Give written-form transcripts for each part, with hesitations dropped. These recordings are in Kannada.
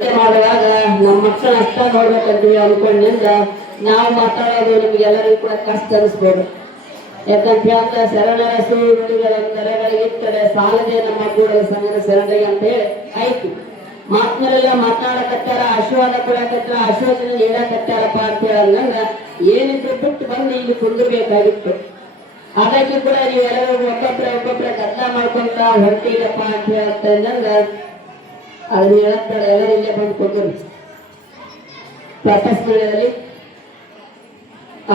ಮಾಡುವಾಗ ನಮ್ಮ ಮಕ್ಕಳ ಅಷ್ಟ ನೋಡ್ಬೇಕಂತೀವಿ ಅನ್ಕೊಂಡಿಂದ ನಾವು ಮಾತಾಡೋದು ನಿಮ್ಗೆಲ್ಲರಿಗೂ ಕೂಡ ಕಷ್ಟ ಅನಿಸ್ಬೋದು. ಯಾಕಂತ ಹೇಳಿದ್ರೆ ಶರಣರ ಸುರುಳಿಗಳಂದರೆ ಸಾಲದೆ ನಮ್ಮ ಕೂಡಲ ಸಂಘದ ಶರಣರಿಗೆ ಅಂತ ಹೇಳಿ ಆಯ್ತು. ಮಾತನಾಡೆಲ್ಲ ಮಾತನಾಡಕತ್ತಾರ, ಆಶೀರ್ವಾದ ಕೊಡಕತ್ತಾರ, ಆಶೀರ್ವಾದನ ನೀಡಕತ್ತಾರಪ್ಪ ಅಂತ ಹೇಳಂಗ ಏನಿದ್ರು ಬಿಟ್ಟು ಬಂದು ಇಲ್ಲಿ ಕುಂದಿರ್ಬೇಕಾಗಿತ್ತು. ಅದಕ್ಕೆ ಕೂಡ ನೀವೆಲ್ಲರೂ ಒಬ್ಬೊಬ್ಬರ ಗದ್ದ ಮಾಡ್ಕೊಂತ ಹೊರಟಿಲ್ಲಪ್ಪ ಅಂತ ಹೇಳ್ತಂದಂಗ ಅದನ್ನ ಹೇಳತ್ತಾಳೆ. ಎಲ್ಲರೂ ಇಲ್ಲೇ ಬಂದು ಕೊಟ್ಟರು. ಪ್ರಶಸ್ತಿಗಳಲ್ಲಿ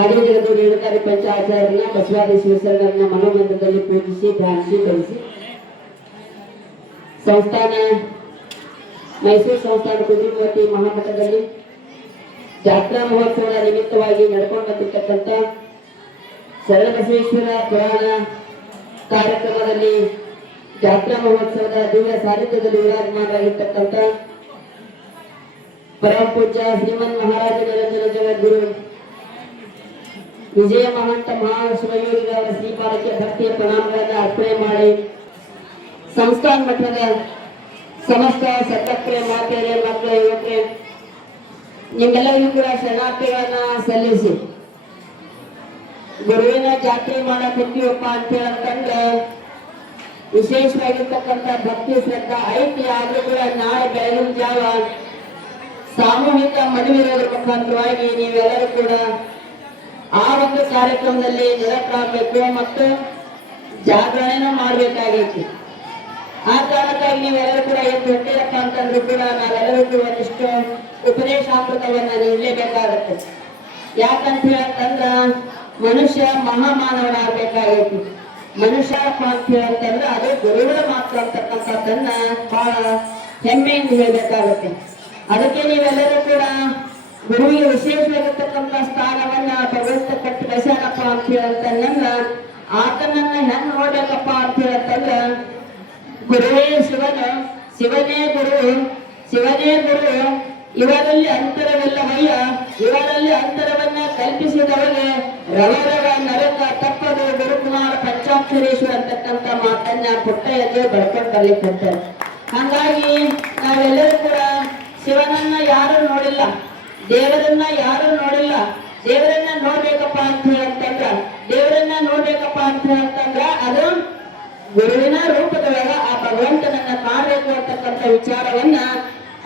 ಆಗಿನ ರೇಣುಕಾರಿ ಪಂಚಾಚಾರ್ಯನ ಬಸವಾದಿ ಶಿವಶರಣರನ್ನ ಮನೋಮಂದಿರದಲ್ಲಿ ಪೂಜಿಸಿ ಧ್ಯಾನಿಸಿ ಕಲಿಸಿ ಸಂಸ್ಥಾನ ಮೈಸೂರು ಸಂಸ್ಥಾನ ಕುದುರೆಮೂರ್ತಿ ಮಹಾಮಠದಲ್ಲಿ ಜಾತ್ರಾ ಮಹೋತ್ಸವದ ನಿಮಿತ್ತವಾಗಿ ನಡ್ಕೊಂಡು ಬಂದಿರ್ತಕ್ಕಂಥ ಶರಣಬಸವೇಶ್ವರ ಪುರಾಣ ಕಾರ್ಯಕ್ರಮದಲ್ಲಿ ಜಾತ್ರಾ ಮಹೋತ್ಸವದ ದಿವ್ಯ ಸಾನ್ನಿಧ್ಯದಲ್ಲಿ ವಿರಾಜಮಾನರಾಗಿರ್ತಕ್ಕಂಥ ಪರಮ ಪೂಜ್ಯ ಶ್ರೀಮನ್ ಮಹಾರಾಜ ನಿರಂಜನ ಜಗದ್ಗುರು ವಿಜಯ ಮಹಂತ ಮಹಾಶಿವಯೋಗಿಗಳ ಶ್ರೀಪಾದಕ್ಕೆ ಭಕ್ತಿಯ ಪ್ರಣಾಮಗಳನ್ನು ಅರ್ಪಣೆ ಮಾಡಿ ಸಂಸ್ಥಾನ ಮಠದ ಸಮಸ್ತ ಸತ್ತಕ್ರೆ ಮಾತೆಯರೇ ಮಕ್ಕಳ ಯುವಕರೇ ನಿಮ್ಮೆಲ್ಲರಿಗೂ ಕೂಡ ಶರಣಾರ್ಥಿಗಳನ್ನ ಸಲ್ಲಿಸಿ ಗುರುವಿನ ಜಾತ್ರೆ ಮಾಡಕ್ ಹೋಗ್ತೀವಪ್ಪ ಅಂತ ಹೇಳಂತಂದ್ರೆ ವಿಶೇಷವಾಗಿರ್ತಕ್ಕಂಥ ಭಕ್ತಿ ಶ್ರದ್ಧಾ ಐತಿ. ಆದ್ರೂ ಕೂಡ ನಾಳೆ ಬೆಳಗಿನ ಜಾವ ಸಾಮೂಹಿಕ ಮದುವೆಗಳ ಮುಖಾಂತರವಾಗಿ ನೀವೆಲ್ಲರೂ ಕೂಡ ಆ ಒಂದು ಕಾರ್ಯಕ್ರಮದಲ್ಲಿ ನಿರತರಾಗಬೇಕು ಮತ್ತು ಜಾಗರಣೆನೂ ಮಾಡ್ಬೇಕಾಗೈತಿ. ಆ ಕಾರಣಕ್ಕಾಗಿ ನೀವೆಲ್ಲರೂ ಕೂಡ ಎದ್ದು ಹೊಟ್ಟಿರಪ್ಪ ಅಂತಂದ್ರೂ ಕೂಡ ನಾವೆಲ್ಲರೂ ಕೂಡ ಒಂದಿಷ್ಟು ಉಪದೇಶಾಮೃತವನ್ನ ನೀಡಲೇಬೇಕಾಗತ್ತೆ. ಯಾಕಂತ ಹೇಳಂತಂದ್ರ ಮನುಷ್ಯ ಮಹಾಮಾನವನಾಗಬೇಕಾಗೈತಿ. ಮನುಷ್ಯ ಅಂತ ಹೇಳಂತಂದ್ರೆ ಅದು ಗುರುಗಳ ಮಾತ್ರ ಅಂತಕ್ಕಂಥದ್ದನ್ನ ಬಹಳ ಹೆಮ್ಮೆಯಿಂದ ಹೇಳ್ಬೇಕಾಗತ್ತೆ. ಅದಕ್ಕೆ ನೀವೆಲ್ಲರೂ ಕೂಡ ಗುರುವಿಗೆ ವಿಶೇಷವಾಗಿರ್ತಕ್ಕಂಥ ಸ್ಥಾನವನ್ನ ಭಗವಂತ ಕೊಟ್ಟು ಬೆಳೆಸೋಣಪ್ಪ ಅಂತ ಹೇಳಂತಂದ್ರ ಆತನನ್ನ ಹೆಂಗ್ ನೋಡ್ಬೇಕಪ್ಪ ಅಂತ ಹೇಳಂತಂದ್ರ ಗುರುವೇ ಶಿವನು, ಶಿವನೇ ಗುರು, ಶಿವನೇ ಗುರು, ಇವರಲ್ಲಿ ಅಂತರವಿಲ್ಲವಯ್ಯ, ಇವರಲ್ಲಿ ಅಂತರವನ್ನ ಕಲ್ಪಿಸಿದವರಿಗೆ ರವರವ ನರಕ ತಪ್ಪದು ಗುರುಕುಮಾರ ಪಂಚಾಕ್ಷರೇಶ್ವರ ಅಂತಕ್ಕಂಥ ಮಾತನ್ನ ಪುಟ್ಟಯ್ಯಗೆ ಬರ್ಕೊಂಡು ಬರ್ಲಿಕ್ಕೆ. ಹಂಗಾಗಿ ನಾವೆಲ್ಲರೂ ಕೂಡ ಶಿವನನ್ನ ಯಾರು ನೋಡಿಲ್ಲ, ದೇವರನ್ನ ಯಾರು ನೋಡಿಲ್ಲ. ದೇವರನ್ನ ನೋಡ್ಬೇಕಪ್ಪ ಅಂತ ಹೇಳಂತಂದ್ರ ದೇವರನ್ನ ನೋಡ್ಬೇಕಪ್ಪ ಅಂತ ಹೇಳಂತಂದ್ರ ಅದು ಗುರುವಿನ ರೂಪದೊಳಗ ಆ ಭಗವಂತನನ್ನ ಕಾಣಬೇಕು ಅಂತಕ್ಕಂಥ ವಿಚಾರವನ್ನ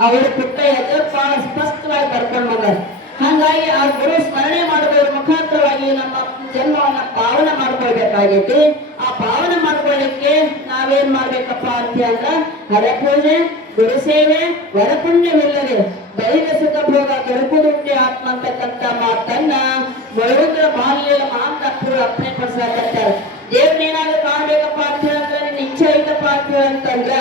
ಅವರು ಪುಟ್ಟಯ್ಯಗೆ ಬಹಳ ಸ್ಪಷ್ಟವಾಗಿ ಬರ್ಕೊಂಡು ಬಂದಾರ. ಹಂಗಾಗಿ ಆ ಗುರು ಸ್ಮರಣೆ ಮಾಡುವುದರ ಮುಖಾಂತರವಾಗಿ ನಮ್ಮ ಜನ್ಮವನ್ನ ಪಾವನ ಮಾಡ್ಕೊಳ್ಬೇಕಾಗೈತಿ. ಆ ಪಾವನ ಮಾಡ್ಕೊಳ್ಳಿಕ್ಕೆ ನಾವೇನ್ ಮಾಡ್ಬೇಕಪ್ಪ ಅಂತ ಅಂದ್ರ ಹರಪೂಜೆ, ಗುರುಸೇವೆ, ವರಪುಣ್ಯವಿಲ್ಲದೆ ಬೈದ ಸುಖ ಭೋಗ ಗರುಕುದುಂಡೆ ಆತ್ಮ ಅಂತಕ್ಕಂಥ ಮಾತನ್ನ ವಯೋದ್ರ ಬಾಲ್ಯ ಮಹಾಂತರು ಅಪ್ಪಣೆ ಪಡಿಸಾಕತ್ತಾರೆ. ದೇವ್ರನ್ನೇನಾದ್ರೂ ಕಾಣ್ಬೇಕಪ್ಪ ಅಂತ ಹೇಳಿದ್ರೆ ನಿನ್ನ ಇಚ್ಛೆ ಐತಪ್ಪ ಅಂತ ಹೇಳಂತಂದ್ರ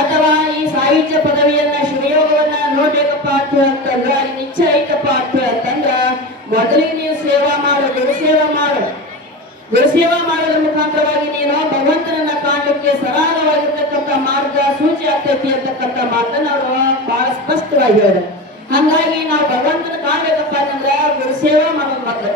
ಅಥವಾ ಈ ಸಾಹಿತ್ಯ ಪದವಿಯನ್ನ ಶಿವಯೋಗವನ್ನ ನೋಡ್ಬೇಕಪ್ಪ ಅಂತ ಹೇಳಂತಂದ್ರ ನಿನ್ನ ಇಚ್ಛೆ ಐತಪ್ಪ ಅಂತ ಹೇಳಂತಂದ್ರ ಮೊದಲಿಗೆ ನೀವು ಸೇವಾ ಮಾಡು, ಗುರುಸೇವಾ ಮಾಡು. ಗುರುಸೇವಾ ಮಾಡೋದ್ರ ಮುಖಾಂತರವಾಗಿ ನೀನು ಭಗವಂತನನ್ನ ಕಾಣಲಿಕ್ಕೆ ಸರಳವಾಗಿರ್ತಕ್ಕಂಥ ಮಾರ್ಗ ಸೂಚಿ ಆಗ್ತೈತಿ ಅಂತಕ್ಕಂಥ ಮಾತನ್ನ ಅವರು ಬಹಳ ಸ್ಪಷ್ಟವಾಗಿ ಹೇಳಿದ್ರು. ಹಂಗಾಗಿ ನಾವು ಭಗವಂತನ ಕಾಣ್ಬೇಕಪ್ಪ ಅಂತಂದ್ರ ಗುರುಸೇವಾ ಮಾಡೋದು ಮಾತ್ರ.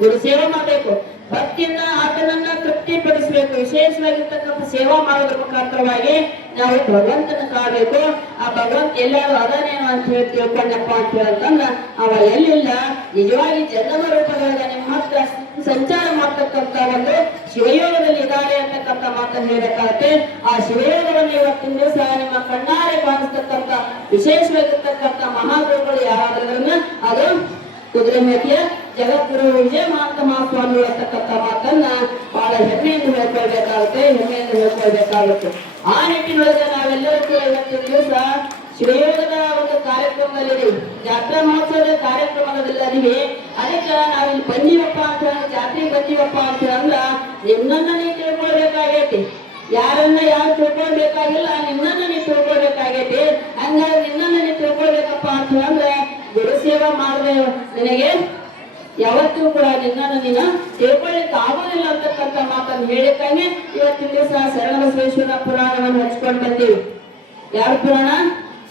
ಗುರುಸೇವಾ ಮಾಡಬೇಕು, ಭಕ್ತಿಯನ್ನ ಆತನನ್ನ ತೃಪ್ತಿಪಡಿಸಬೇಕು. ವಿಶೇಷವಾಗಿರ್ತಕ್ಕಂಥ ಸೇವಾ ಮಾಡೋದ್ರ ಮುಖಾಂತರವಾಗಿ ನಾವು ಭಗವಂತನ ಕಾಣಬೇಕು. ಆ ಭಗವಂತ ಎಲ್ಲಾರು ಅದನೇನು ಅಂತ ಹೇಳಿ ತಿಳ್ಕೊಂಡಪ್ಪ ಅಂತ ಹೇಳಂತಂದ್ರ ಅವ ಎಲ್ಲಿಲ್ಲ, ನಿಜವಾಗಿ ಜನ್ಮ ರೂಪದೊಳಗ ನಿಮ್ಮ ಹತ್ರ ಸಂಚಾರ ಮಾಡ್ತಕ್ಕಂಥ ಒಂದು ಶಿವಯೋಗದಲ್ಲಿ ಇದ್ದಾರೆ ಅಂತಕ್ಕಂಥ ಮಾತನ್ನು ಹೇಳಬೇಕಾಗುತ್ತೆ. ಆ ಶಿವಯೋಗವನ್ನು ಇವತ್ತಿನ ದಿವಸ ನಿಮ್ಮ ಕಣ್ಣಾರೆ ಕಾಣಿಸ್ತಕ್ಕಂಥ ವಿಶೇಷವಾಗಿರ್ತಕ್ಕಂಥ ಮಹಾಗುರುಗಳು ಯಾರಾದ್ರನ್ನ ಅದು ಕುದುರೆಮೂರ್ತಿಯ ಜಗದ್ಗುರು ವಿಜಯ ಮಹಾಂತ ಮಹಾಸ್ವಾಮಿಗಳು ಅಂತಕ್ಕಂಥ ಮಾತನ್ನ ಬಹಳ ಹೆಮ್ಮೆಯಿಂದ ಹೇಳ್ಕೊಳ್ಬೇಕಾಗುತ್ತೆ, ಹೆಮ್ಮೆಯಿಂದ ಹೇಳ್ಕೊಳ್ಬೇಕಾಗುತ್ತೆ. ಆ ನಿಟ್ಟಿನೊಳಗೆ ನಾವೆಲ್ಲರೂ ಕೂಡ ಇವತ್ತಿನ ದಿವಸ ಶಿವಯೋಗದ ಒಂದು ಕಾರ್ಯಕ್ರಮದಲ್ಲಿ ಜಾತ್ರಾ ಮಹೋತ್ಸವದ ಕಾರ್ಯಕ್ರಮದಲ್ಲಿದ್ದೀವಿ. ಅದಕ್ಕೆ ನಾವಿಲ್ಲಿ ಬಂದೀವಪ್ಪ ಅಂತ ಜಾತ್ರೆಗೆ ಬಂದೀವಪ್ಪ ಅಂತ ಅಂದ್ರ ನಿನ್ನನ್ನ ನೀ ತಿಳ್ಕೊಳ್ಬೇಕಾಗೈತಿ. ಯಾರನ್ನ ಯಾರು ತಿಳ್ಕೊಳ್ಬೇಕಾಗಿಲ್ಲ, ನಿನ್ನನ್ನ ನೀ ತಿಳ್ಕೊಳ್ಬೇಕಾಗೈತಿ. ಹಂಗಾಗಿ ನಿನ್ನನ್ನ ನೀ ತಿಳ್ಕೊಳ್ಬೇಕಪ್ಪ ಅಂತ ಅಂದ್ರೆ ಗುರುಸೇವಾ ಮಾಡಿದ್ರೆ ನಿನಗೆ ಯಾವತ್ತೂ ಕೂಡ ನಿನ್ನನ್ನು ನೀನು ತಿಳ್ಕೊಳ್ಳಿಕ್ಕೆ ಆಗೋದಿಲ್ಲ ಅಂತಕ್ಕಂಥ ಮಾತನ್ನು ಹೇಳಿದಂಗೆ ಇವತ್ತಿನ ದಿವಸ ಶರಣಬಸವೇಶ್ವರ ಪುರಾಣವನ್ನು ಹಚ್ಕೊಂಡು ಬಂದೀವಿ. ಯಾರು ಪುರಾಣ?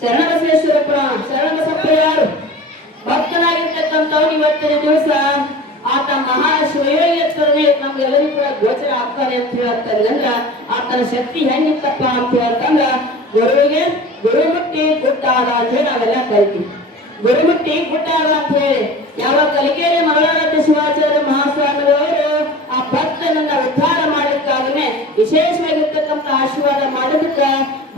ಶರಣಬಸವೇಶ್ವರ ಪುರಾಣ. ಶರಣಬಸಪ್ಪ ಯಾರು? ಭಕ್ತನಾಗಿರ್ತಕ್ಕಂಥವ್ರು ಇವತ್ತಿನ ದಿವಸ ಆತ ಮಹಾ ಶಿವಯೋಗಿ ನಮ್ಗೆಲ್ಲರಿಗೂ ಕೂಡ ಗೋಚರ ಆಗ್ತಾನೆ ಅಂತ ಹೇಳ್ತಂದ್ರ ಆತನ ಶಕ್ತಿ ಹೆಂಗಿತ್ತಪ್ಪ ಅಂತ ಹೇಳ್ತಂದ್ರ ಗುರುವಿಗೆ ಗುರುಮುಟ್ಟಿ ಗುಡ್ಡಾದ ಅಂತ ಹೇಳಿ ನಾವೆಲ್ಲ ಕರಿತೀವಿ. ಗುರುಮುಟ್ಟಿ ಗುಡ್ಡಾದ ಅಂತ ಹೇಳಿ ಯಾವ ಕಲಿಕೆರೆ ಮರಳಾರತಿ ಶಿವಾಚಾರ್ಯ ಮಹಾಸ್ವಾಮಿಗಳವರು ಆ ಭಕ್ತನನ್ನ ಉದ್ಧಾರ ಮಾಡಲಿಕ್ಕಾಗನೆ ವಿಶೇಷವಾಗಿರ್ತಕ್ಕಂಥ ಆಶೀರ್ವಾದ ಮಾಡೋದಕ್ಕ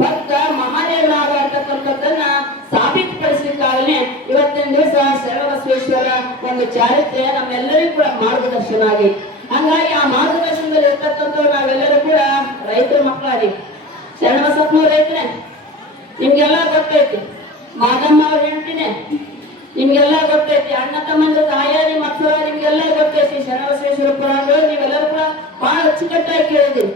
ಭಕ್ತ ಮಹಾದೇವನಾದ ಅಂತಕ್ಕಂಥದ್ದನ್ನ ಸಾಬೀತುಪಡಿಸಲಿಕ್ಕಾಗನೆ ಇವತ್ತಿನ ದಿವಸ ಶರಣಬಸವೇಶ್ವರ ಒಂದು ಚಾರಿತ್ರ್ಯ ನಮ್ಮೆಲ್ಲರಿಗೂ ಕೂಡ ಮಾರ್ಗದರ್ಶನ ಆಗೈತಿ. ಹಂಗಾಗಿ ಆ ಮಾರ್ಗದರ್ಶನದಲ್ಲಿ ಇರ್ತಕ್ಕಂಥವ್ರು ನಾವೆಲ್ಲರೂ ಕೂಡ ರೈತರ ಮಕ್ಕಳಾಗಿ ಶರಣಬಸಪ್ಪನವ್ರ ರೈತನೇ, ನಿಮ್ಗೆಲ್ಲ ಗೊತ್ತೈತಿ. ಮಾದಮ್ಮ ಅವ್ರ ಹೆಂಡತಿನೇ, ನಿಮ್ಗೆಲ್ಲ ಗೊತ್ತೈತಿ. ಅಣ್ಣ ತಮ್ಮಂದ್ರ ತಾಯಾರಿ ಮಕ್ಕಳ ನಿಮ್ಗೆಲ್ಲ ಗೊತ್ತೈತಿ. ಶರಣಬಸವೇಶ್ವರ ಪುರಾಣಗಳು ನೀವೆಲ್ಲರೂ ಕೂಡ ಬಹಳ ಅಚ್ಚುಕಟ್ಟಾಗಿ ಕೇಳಿದಿರಿ.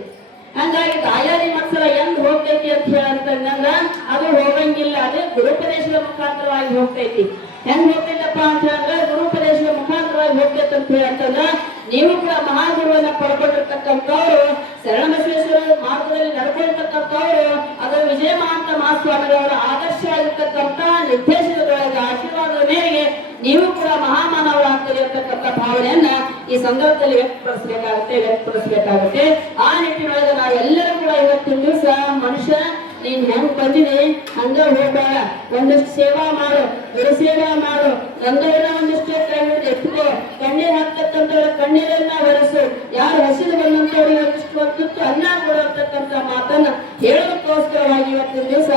ಹಂಗಾಗಿ ತಾಯಾರಿ ಮಕ್ಕಳ ಎಂದ್ ಹೋಗ್ತೈತಿ ಅಂತ ಹೇಳಂತಂದ್ರ ಅದು ಹೋಗಂಗಿಲ್ಲ, ಅದು ಗುರುಪದೇಶದ ಮುಖಾಂತರವಾಗಿ ಹೋಗ್ತೈತಿ. ಹೆಂಗ್ ಹೋಗ್ತೈತಪ್ಪ ಅಂತ ಹೇಳಿದ್ರೆ ಗುರುಪದೇಶದ ಮುಖಾಂತರವಾಗಿ ಹೋಗ್ತೈತಿ ಅಂತ ಹೇಳಂತಂದ್ರ ನೀವು ಕೂಡ ಮಹಾಗುರುವನ್ನ ಪಡ್ಕೊಂಡಿರ್ತಕ್ಕಂಥವ್ರು, ಶರಣಬಸವೇಶ್ವರ ಮಾರ್ಗದಲ್ಲಿ ನಡ್ಕೊಳ್ತಕ್ಕಂಥವ್ರು, ಅದು ವಿಜಯ ಮಹಾಂತ ಮಹಾಸ್ವಾಮಿಗಳವರ ಆದರ್ಶವಾಗಿರ್ತಕ್ಕಂಥ ನಿರ್ದೇಶನದೊಳಗೆ ಆಶೀರ್ವಾದದ ಮೇರೆಗೆ ನೀವು ಕೂಡ ಮಹಾಮಾನವರಾಗ್ತೀರಿ ಅಂತಕ್ಕಂಥ ಭಾವನೆಯನ್ನ ಈ ಸಂದರ್ಭದಲ್ಲಿ ವ್ಯಕ್ತಪಡಿಸಬೇಕಾಗುತ್ತೆ. ಆ ನಿಟ್ಟಿನೊಳಗೆ ನಾವೆಲ್ಲರೂ ಕೂಡ ಇವತ್ತಿನ ದಿವಸ ಮನುಷ್ಯ ನೀನ್ ಹೆಂಗ್ ಬಂದಿದೆ ಹಂಗ ಹೋಗ್ಬೇಡ, ಒಂದಿಷ್ಟು ಸೇವಾ ಮಾಡು, ಗುರು ಸೇವಾ ಮಾಡು, ನಂದವರ ಒಂದಿಷ್ಟು ಕೈ ಹಿಡಿದು ಎತ್ಕೋ, ಕಣ್ಣೀರ್ ಹಾಕ್ತಕ್ಕಂಥವ್ರ ಕಣ್ಣೀರನ್ನ ಒರೆಸು, ಯಾರು ಹಸಿದು ಬಂದಂತವ್ರಿಗೆ ಒಂದಿಷ್ಟು ಹೊತ್ತು ಅನ್ನ ಕೊಡತಕ್ಕಂಥ ಮಾತನ್ನ ಹೇಳೋದಕ್ಕೋಸ್ಕರವಾಗಿ ಇವತ್ತಿನ ದಿವಸ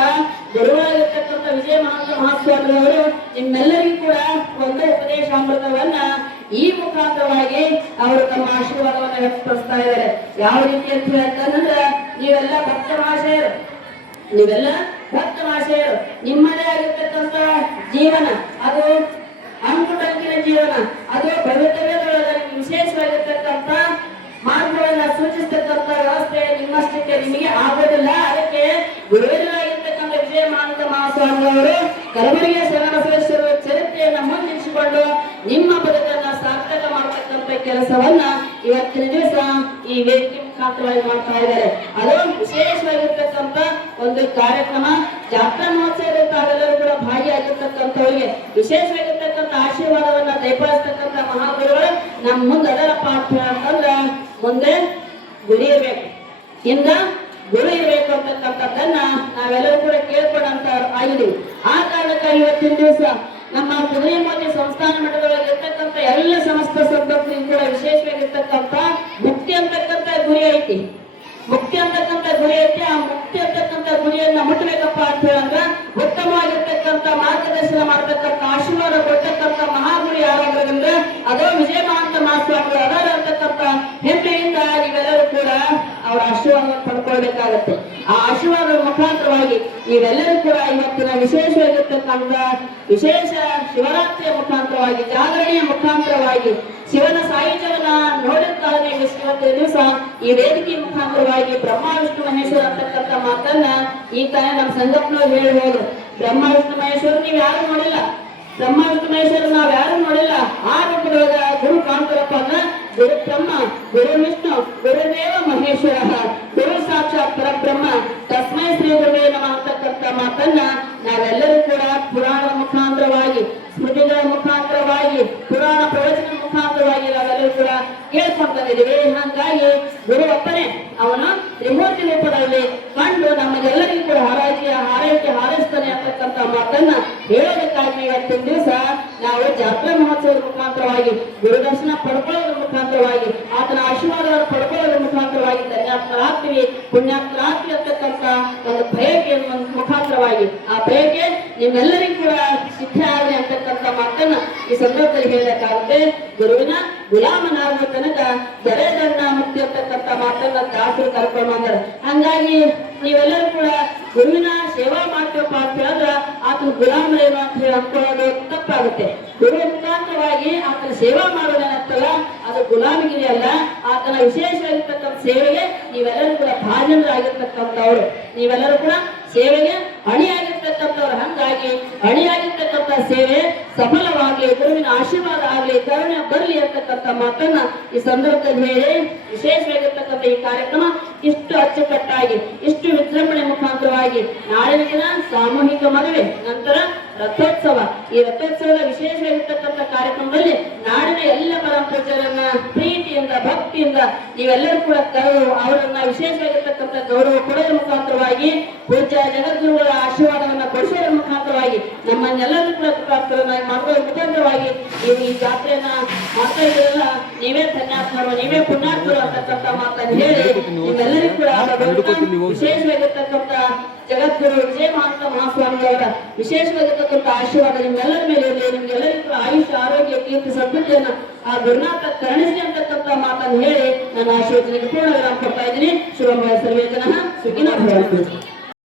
ಗುರುವಾಗಿರ್ತಕ್ಕಂಥ ವಿಜಯ ಮಹಾಂತ ಮಹಾಸ್ವಾಮಿಗಳವರು ನಿಮ್ಮೆಲ್ಲರಿಗೂ ಕೂಡ ಒಂದು ಉಪದೇಶಾಮೃತವನ್ನ ಈ ಮುಖಾಂತರವಾಗಿ ಅವರು ತಮ್ಮ ಆಶೀರ್ವಾದವನ್ನ ವ್ಯಕ್ತಪಡಿಸ್ತಾ ಇದ್ದಾರೆ. ಯಾವ ರೀತಿ ಅಂತ ಹೇಳ್ತಾನಂದ್ರ ನೀವೆಲ್ಲ ಭಕ್ತ ಮಹಾಶಯರು, ನೀವೆಲ್ಲ ಭಕ್ತ ಮಹಾಶಯರು, ನಿಮ್ಮದೇ ಆಗಿರ್ತಕ್ಕಂಥ ಜೀವನ ಅದು ಅಂಕುಟಂಕಿನ ಜೀವನ, ಅದು ಭವಿತವ್ಯದೊಳಗೆ ವಿಶೇಷವಾಗಿರ್ತಕ್ಕಂಥ ಮಾರ್ಗಗಳನ್ನ ಸೂಚಿಸ್ತಕ್ಕಂಥ ವ್ಯವಸ್ಥೆ ನಿಮ್ಮಷ್ಟಕ್ಕೆ ನಿಮಗೆ ಆಗೋದಿಲ್ಲ. ಅದಕ್ಕೆ ಗುರುವಿನಾಗಿರ್ತಕ್ಕಂಥ ವಿಜಯ ಮಹಾಂತ ಮಹಾಸ್ವಾಮಿಯವರು ಕಲಬುರಗಿಯ ಶರಣಬಸವೇಶ್ವರ ಚರಿತ್ರೆಯನ್ನ ಮುಂದಿರಿಸಿಕೊಂಡು ನಿಮ್ಮ ಬದುಕನ್ನ ಸಾರ್ಥಕ ಮಾಡತಕ್ಕಂಥ ಕೆಲಸವನ್ನ ಇವತ್ತಿನ ದಿವಸ ಈ ವೇದಿಕೆ ಮುಖಾಂತರವಾಗಿ ಮಾಡ್ತಾ ಇದ್ದಾರೆ. ಅದು ವಿಶೇಷವಾಗಿರ್ತಕ್ಕಂಥ ಒಂದು ಕಾರ್ಯಕ್ರಮ. ಜಾತ್ರಾ ಮಹೋತ್ಸವದ ತಾವೆಲ್ಲರೂ ಕೂಡ ಭಾಗಿಯಾಗಿರ್ತಕ್ಕಂಥವರಿಗೆ ವಿಶೇಷವಾಗಿರ್ತಕ್ಕಂಥ ಆಶೀರ್ವಾದವನ್ನ ದಯಪಾಲಿಸ್ತಕ್ಕಂಥ ಮಹಾಗುರುಗಳು ನಮ್ಮ ಮುಂದೆ ಅದರ ಪಾಠ ಅಂತಂದ್ರ ಮುಂದೆ ಗುರಿ ಇರ್ಬೇಕು, ಇಂದ ಗುರು ಇರಬೇಕು ಅಂತಕ್ಕಂಥದ್ದನ್ನ ನಾವೆಲ್ಲರೂ ಕೂಡ ಕೇಳ್ಕೊಂಡಂತ ಆಗಿದ್ದೀವಿ. ಆ ಕಾರಣಕ್ಕಾಗಿ ಇವತ್ತಿನ ದಿವಸ ನಮ್ಮ ಕುದುರೆಮೋತಿ ಸಂಸ್ಥಾನ ಮಠದೊಳಗೆ ಇರ್ತಕ್ಕಂಥ ಎಲ್ಲ ಸಮಸ್ತ ಸದ್ಭಕ್ತರಿಗೂ ಕೂಡ ವಿಶೇಷವಾಗಿರ್ತಕ್ಕಂಥ ಮುಕ್ತಿ ಅಂತಕ್ಕಂಥ ಗುರಿ ಐತಿ. ಮುಕ್ತಿ ಅಂತಕ್ಕಂಥ ಗುರಿ ಐತಿ. ಆ ಮುಕ್ತಿ ಅಂತಕ್ಕಂಥ ಗುರಿಯನ್ನ ಮುಟ್ಟಬೇಕಪ್ಪ ಅಂತ ಹೇಳಂದ್ರ ಉತ್ತಮವಾಗಿರ್ತಕ್ಕಂಥ ಮಾರ್ಗದರ್ಶನ ಮಾಡತಕ್ಕಂಥ ಆಶೀರ್ವಾದ ಕೊಡ್ತಕ್ಕಂಥ ಮಹಾಗುರಿ ಯಾರಾದ್ರಿಂದ ಅದು ವಿಜಯ ಮಹಾಂತ ಮಹಾಸ್ವಾಮಿಗಳು ಅದಾರ ಅಂತಕ್ಕಂಥ ಹೆಮ್ಮೆಯಿಂದ ನೀವೆಲ್ಲರೂ ಕೂಡ ಅವರ ಆಶೀರ್ವಾದವನ್ನು ಪಡ್ಕೊಳ್ಬೇಕಾಗತ್ತೆ. ಆ ಆಶೀರ್ವಾದದ ಮುಖಾಂತರವಾಗಿ ನೀವೆಲ್ಲರೂ ಕೂಡ ಇವತ್ತಿನ ವಿಶೇಷವಾಗಿರ್ತಕ್ಕಂಥ ವಿಶೇಷ ಶಿವರಾತ್ರಿಯ ಮುಖಾಂತರವಾಗಿ, ಜಾಗರಣೆಯ ಮುಖಾಂತರವಾಗಿ, ಶಿವನ ಸಾಯುಜ್ಯವನ್ನ ನೋಡುತ್ತಾನೆ ಇವತ್ತಿನ ದಿವಸ ಈ ವೇದಿಕೆ ಮುಖಾಂತರವಾಗಿ ಬ್ರಹ್ಮ ವಿಷ್ಣು ಮಹೇಶ್ವರ ಅಂತಕ್ಕಂಥ ಮಾತನ್ನ ಈ ಕಾಲ ನಮ್ಮ ಸಂಗಪ್ಪನವ್ರು ಹೇಳ್ಬೋದು. ಬ್ರಹ್ಮ ವಿಷ್ಣು ಮಹೇಶ್ವರ ನೀವ್ ಯಾರು ನೋಡಿಲ್ಲ, ಬ್ರಹ್ಮ ವಿಷ್ಣು ಮಹೇಶ್ವರ ನಾವ್ ಯಾರು ನೋಡಿಲ್ಲ. ಆ ರೂಪದೊಳಗ ಗುರು ಕಾಣ್ತಾರಪ್ಪ ಅಂದ್ರ ಗುರು ಬ್ರಹ್ಮ, ಗುರು ವಿಷ್ಣು, ಗುರುದೇವ ಮಹೇಶ್ವರ, ಗುರು ಸಾಕ್ಷಾತ್ ಪರಬ್ರಹ್ಮ, ತಸ್ಮೈ ಶ್ರೀ ಗುರುವೇ ನಮಃ ಅಂತಕ್ಕಂಥ ಮಾತನ್ನ ನಾವೆಲ್ಲರೂ ಕೂಡ ಪುರಾಣದ ಮುಖಾಂತರವಾಗಿ, ಸ್ಮೃತಿಗಳ ಮುಖಾಂತರವಾಗಿ, ಪುರಾಣ ಪ್ರವಚನ ಮುಖಾಂತರವಾಗಿ ನಾವೆಲ್ಲರೂ ಕೂಡ ಕೇಳ್ಕೊಂಡ್ ಬಂದಿದ್ದೀವಿ. ಹಾಗಾಗಿ ಗುರು ಒಪ್ಪನೆ ಅವನು ತ್ರಿಮೂರ್ತಿ ರೂಪದಲ್ಲಿ ಕಂಡು ನಮಗೆಲ್ಲರಿಗೂ ಕೂಡ ಹಾರೈಕೆ ಹಾರೈಸ್ತಾನೆ ಅಂತಕ್ಕಂಥ ಮಾತನ್ನ ಹೇಳೋದಕ್ಕಾಗಿ ಇವತ್ತಿನ ದಿವಸ ನಾವು ಜಾತ್ರಾ ಮಹೋತ್ಸವದ ಮುಖಾಂತರವಾಗಿ, ಗುರುದರ್ಶನ ಪಡ್ಕೊಳ್ಳೋದ್ರ ಮುಖಾಂತರವಾಗಿ, ಆತನ ಆಶೀರ್ವಾದವನ್ನು ಪಡ್ಕೊಳ್ಳೋದ್ರ ಮುಖಾಂತರವಾಗಿ ಧನ್ಯಾತ್ಮರಾಗ್ತೀವಿ, ಪುಣ್ಯಾತ್ಮರಾಗ್ತೀವಿ ಅಂತಕ್ಕಂಥ ಒಂದು ಬಯಕೆಯ ಮುಖಾಂತರವಾಗಿ ಆ ಬಯಕೆ ನಿಮ್ಮೆಲ್ಲರಿಗೂ ಕೂಡ ಸಿದ್ಧ ಆಗಲಿ ಅಂತಕ್ಕಂಥ ಮಾತನ್ನ ಈ ಸಂದರ್ಭದಲ್ಲಿ ಹೇಳಬೇಕಾಗುತ್ತೆ. ಗುರುವಿನ ಗುಲಾಮನಾಗುವ ತನಕ ದರೆದನ್ನ ಮುಕ್ತಿ ಅಂತಕ್ಕಂಥ ಮಾತನ್ನ ದಾಸರು ಕರ್ಕೊಂಡು ಬಂದಾರೆ. ಹಂಗಾಗಿ ನೀವೆಲ್ಲರೂ ಕೂಡ ಗುರುವಿನ ಸೇವಾ ಮಾಡ್ತೀವಪ್ಪ ಅಂತ ಹೇಳಿದ್ರ ಆತನ ಗುಲಾಮರೇನು ಅಂತ ಹೇಳಿ ಅನ್ಕೊಳ್ಳೋದು ತಪ್ಪಾಗುತ್ತೆ. ಗುರುವಿನ ಮುಖಾಂತರವಾಗಿ ಆತನ ಸೇವಾ ಮಾಡೋದೇನತ್ತಲ್ಲ ಅದು ಗುಲಾಮಗಿರಿ ಅಲ್ಲ. ಆತನ ವಿಶೇಷವಾಗಿರ್ತಕ್ಕಂಥ ಸೇವೆಗೆ ನೀವೆಲ್ಲರೂ ಕೂಡ ಭಾಜನರಾಗಿರ್ತಕ್ಕಂಥವ್ರು, ನೀವೆಲ್ಲರೂ ಕೂಡ ಸೇವೆಗೆ ಅಣಿಯಾಗಿರ್ತಕ್ಕಂಥವ್ರು. ಹಂಗಾಗಿ ಅಣಿಯಾಗಿರ್ತಕ್ಕಂಥ ಸೇವೆ ಸಫಲವಾಗಲಿ, ಗುರುವಿನ ಆಶೀರ್ವಾದ ಆಗಲಿ, ಕರುಣೆ ಬರಲಿ ಅಂತಕ್ಕಂಥ ಮಾತನ್ನ ಈ ಸಂದರ್ಭದಲ್ಲಿ ಹೇಳಿ ವಿಶೇಷವಾಗಿರ್ತಕ್ಕಂಥ ಈ ಕಾರ್ಯಕ್ರಮ ಇಷ್ಟು ಅಚ್ಚುಕಟ್ಟಾಗಿ, ಇಷ್ಟು ವಿಜೃಂಭಣೆ ಮುಖಾಂತರವಾಗಿ ನಾಳಿನ ದಿನ ಸಾಮೂಹಿಕ ಮದುವೆ, ನಂತರ ರಥೋತ್ಸವ. ಈ ರಥೋತ್ಸವದ ವಿಶೇಷವಾಗಿರ್ತಕ್ಕಂಥ ಕಾರ್ಯಕ್ರಮದಲ್ಲಿ ನಾಡಿನ ಎಲ್ಲ ಪರಮಪೂಜ್ಯರನ್ನ ಪ್ರೀತಿಯಿಂದ ಭಕ್ತಿಯಿಂದ ನೀವೆಲ್ಲರೂ ಕೂಡ ಕರೆದು ಅವರನ್ನ ವಿಶೇಷವಾಗಿರ್ತಕ್ಕಂಥ ಗೌರವ ಕೊಡೋದ್ರ ಮುಖಾಂತರವಾಗಿ ಪೂಜ್ಯ ಜಗದ್ಗುರುಗಳ ಆಶೀರ್ವಾದವನ್ನ ಕೊಡಿಸೋದ್ರ ಮುಖಾಂತರವಾಗಿ ನಮ್ಮನ್ನೆಲ್ಲರೂ ಕೂಡ ಕೃತಾರ್ಥರನ್ನಾಗಿ ಮಾಡೋದ್ರ ಮುಖಾಂತರವಾಗಿ ನೀವು ಈ ಜಾತ್ರೆಯನ್ನ ಮಾಡ್ತಾ ಇದ್ದೀರಲ್ಲ, ನೀವೇ ಧನ್ಯಾತ್ಮರು, ನೀವೇ ಪುಣ್ಯಾತ್ಮರು ಅಂತಕ್ಕಂಥ ಮಾತನ್ನು ಹೇಳಿ ನಿಮ್ಮೆಲ್ಲರಿಗೂ ಕೂಡ ವಿಶೇಷವಾಗಿರ್ತಕ್ಕಂಥ ಜಗದ್ಗುರು ವಿಜಯ ಮಹಾಂತ ಮಹಾಸ್ವಾಮಿಯವರ ವಿಶೇಷವಾಗಿರ್ತಕ್ಕಂಥ ಆಶೀರ್ವಾದ ನಿಮ್ಮೆಲ್ಲರ ಮೇಲೆ ಇರಲಿ. ನಿಮ್ಗೆಲ್ಲರಿಗೂ ಕೂಡ ಆಯುಷ್ಯ, ಆರೋಗ್ಯ, ಕೀರ್ತಿ, ಸಮೃದ್ಧಿಯನ್ನ ಆ ಗುರುನಾಥ ಕರುಣಿಸಿ ಅಂತಕ್ಕಂಥ ಮಾತನ್ನು ಹೇಳಿ ನಾನು ಆಶೀರ್ವಚನೆಗೆ ಪೂರ್ಣ ವಿರಾಮ ಕೊಡ್ತಾ ಇದ್ದೀನಿ. ಶುಭಮಯ ಸರ್ವೇ ಜನಃ ಸುಖಿನೋ ಭವಂತು.